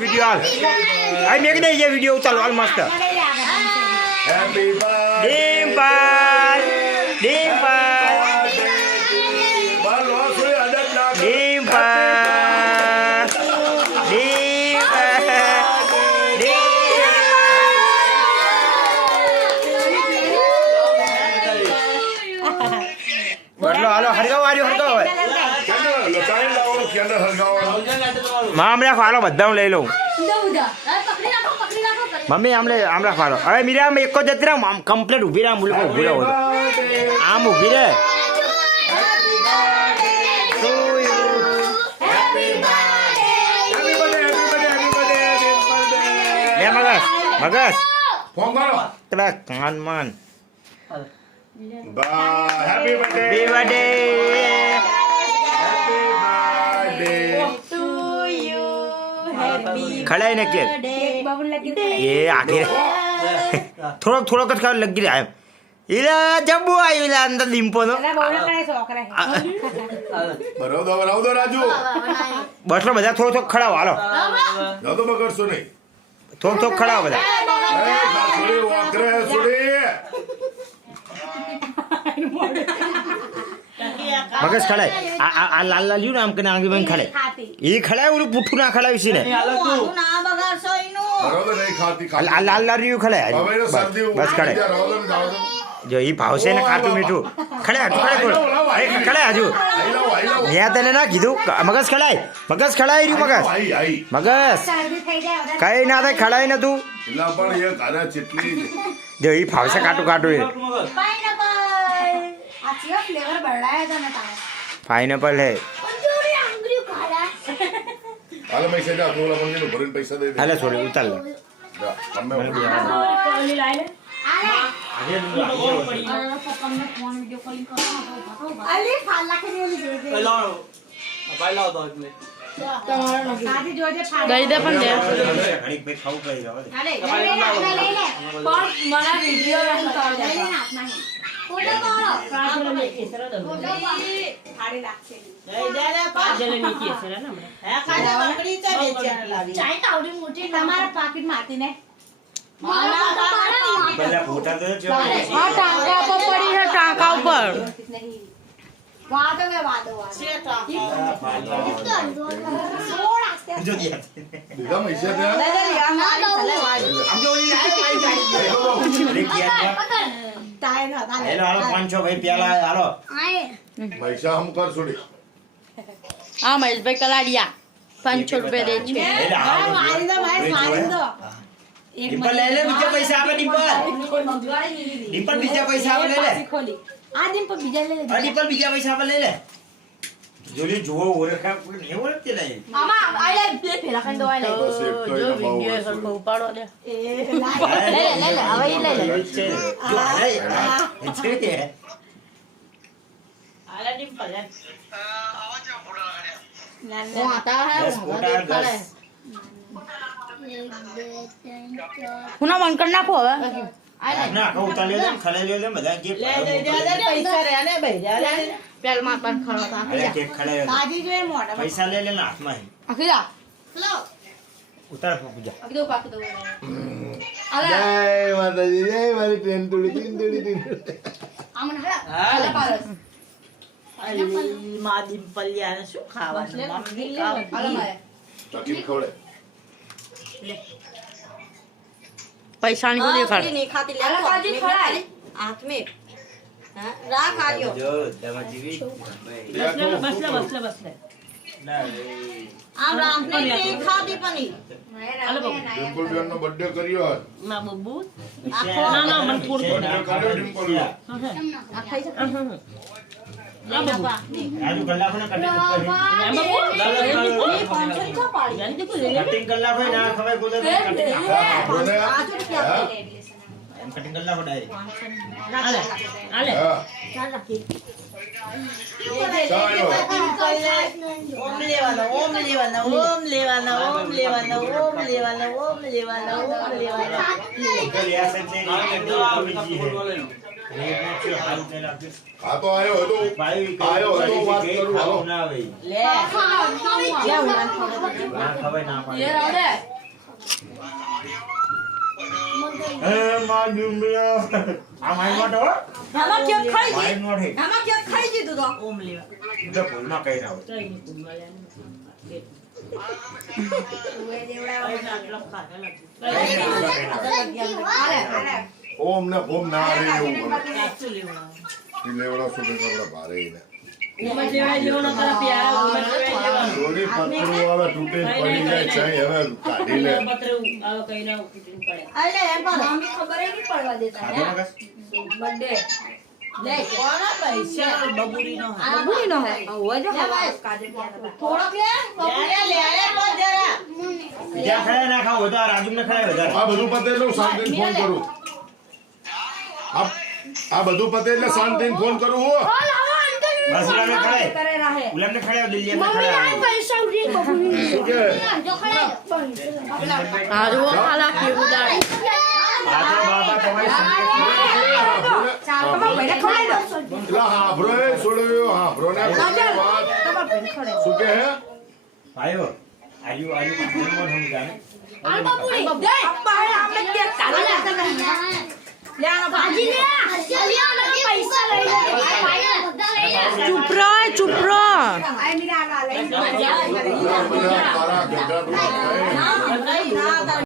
Video hall I make दे ये video उतार हाल मस्त हैप्पी डिम्पल डिम्पल बालो सुई अदब ना डिम्पल बटलो हालो हरगाव आर्यो हरगाव लचाइन लाओ कैंडल हलगाओ मां हमरे फालो बधाऊ लई लो मम्मी हमरे फालो अरे मीरा हम एको जती रहा हम कंप्लीट उभी रहा मुल्को उभी रहो आम उभी रे ले मगस मगस फोन करो तेरा कान मान बा happy birthday happy birthday happy birthday खड़ा है ना केक ये आगे थोड़ा थोड़ा कट कर लग रहा है इला जब्बू आई इला अंदर लिंपो नो बराव दो राजू बसलो બધા થોડો થોડો ખડા હાલો ना तो बकर सुने થોડો થોડો ખડા બધા ए सुने वाकरे सुने मगज खड़ा है आ लाल लाल यू नाम के नाम के बन खड़े ये खड़ा है वो पुट्ठू ना खड़ा है इसी ने बराव नहीं खाती लाल लाल यू खड़ा है बस खड़े जो ये भाव से ना खाटू मीठू खड़े हटू खड़े खड़े हजू यहाँ तने ना कीधु मगज खड़ा है यू मगज मगज कहीं ना था खड़ा है ना तू इला पर ये काला चिटली जो ये भाव से काटू काटू ये फ्लेवर बढ़ाया था ना पाइनएप्पल है आला पैसे जा तोला पण ने भरून पैसा दे दे अरे छोड़ उतार लो हमें अली फाला के लिए जोड़ दे शादी जोड़े दही दे पण दे घड़ी पे खाऊ कहीं जाओ अरे ले पर मला वीडियो रन कर दे ना अपना ही फोटो करो फोटो थारी लागते चाय तावडी मोठी તમારા પાકીટ માતી ને पहले फोटा तो जो हां टांका पर पड़ी है टांका ऊपर नहीं वादो में वादो जो दिया दिला पैसे दे हम जो लिया ताय ना हेलो हेलो 500 भाई प्याला हेलो पैसा हम कर सुने हां महेश भाई कलाड़िया 500 रुपए दे छे मारी दो भाई मारी दो डिंपल ले ले बीजा पैसा आपे डिंपल बीजा पैसा आपे ले ले खोली आ डिंपल बीजा ले ले डिंपल बीजा पैसा आपे ले ले जोली जो हो रखा कोई नहीं हो रखते नहीं मामा आई ले प्ले फेरा खन दो आई ले जो वीडियो है को उपाड़ो दे ए ले अब ले ले छे आला डिंपल है वो आता है पुन्हा मन कर नाखो હવે ना को उतार ले खले ले બધા के ले दे पैसा रे ने भैया रे पेल માં પણ ખરો था अरे केक खले दादी जो है मोटा पैसा ले लेना हाथ में अखिला लो उतार पूजा अभी पाक दो जय माता जी जय मारी ट्रेन तुड़ी तीन आमन हला पारस अरे માં ડિમ્પલ યાર શું ખાવાનું મમ્મી हला मारे तकिन खोले पैसा नहीं को देखा नहीं खाती ले हला काजी खड़ा है हाथ में हां राख आ गयो जो दमा जीवी बसले आम राम ने नहीं खाती पनी डिंपल बेन नो बर्थडे करियो ना बब्बू ना ना मन थोड़ करियो डिंपल ना बब्बू राजू गल्ला को ना कटिंग कटिंग गल्ला को ना खवे को कटिंग गल्ला को डाई आले आले ओम लेवाना ओम लेवाना ओम लेवाना ओम लेवाना ओम लेवाना ओम लेवाना ओम लेवाना इधर यहाँ से तेरी આ તો આયો હતો આયો હતો વાત કરું હાલો લે ये राधे આમાં કેક ખાઈ ગઈ આમાં કેક ખાઈ ગઈ તું તો ઓમ લેવા કઈ નહીં કુંભળિયાનું. આટલો ખાધો લાગ્યો. ઓમ ને ઓમ ના રે એવું સાચું લેવા ઈ લેવડા શું કે આપડા ભારે ને ઉમર જેવડા જેવો નતો પ્યારા ઉમર જેવડા જેવો. દોરી પતરું આવે તૂટે પડી જાય છે હવે કાઢી લે પતરું આવો કઈ ના ઉઠીને પડે. अरे मम्मी खबर ही नहीं पड़वा देता है बर्थडे લે કોના પૈસા બબુડીનો હાથ. बुरी ना है वो जो है थोड़ा ले લે લે પણ જરા આ બધું પતે એટલે શાંતિને ફોન કરું આ બધું પતે એટલે શાંતિને ફોન કરું હું करे रहा है मम्मी पैसा उड़ी बबुली શું કે जो खड़े आज वो खाला की उदारी એટલે હાભરો એ છોડ્યો હાભરો ને વાત શું કે હે दे बाहर आपने क्या काला जाता है ले आना भाजी ले पैसा ले चुप रहो चुप रहो आई मेरा ले તારા ગંગા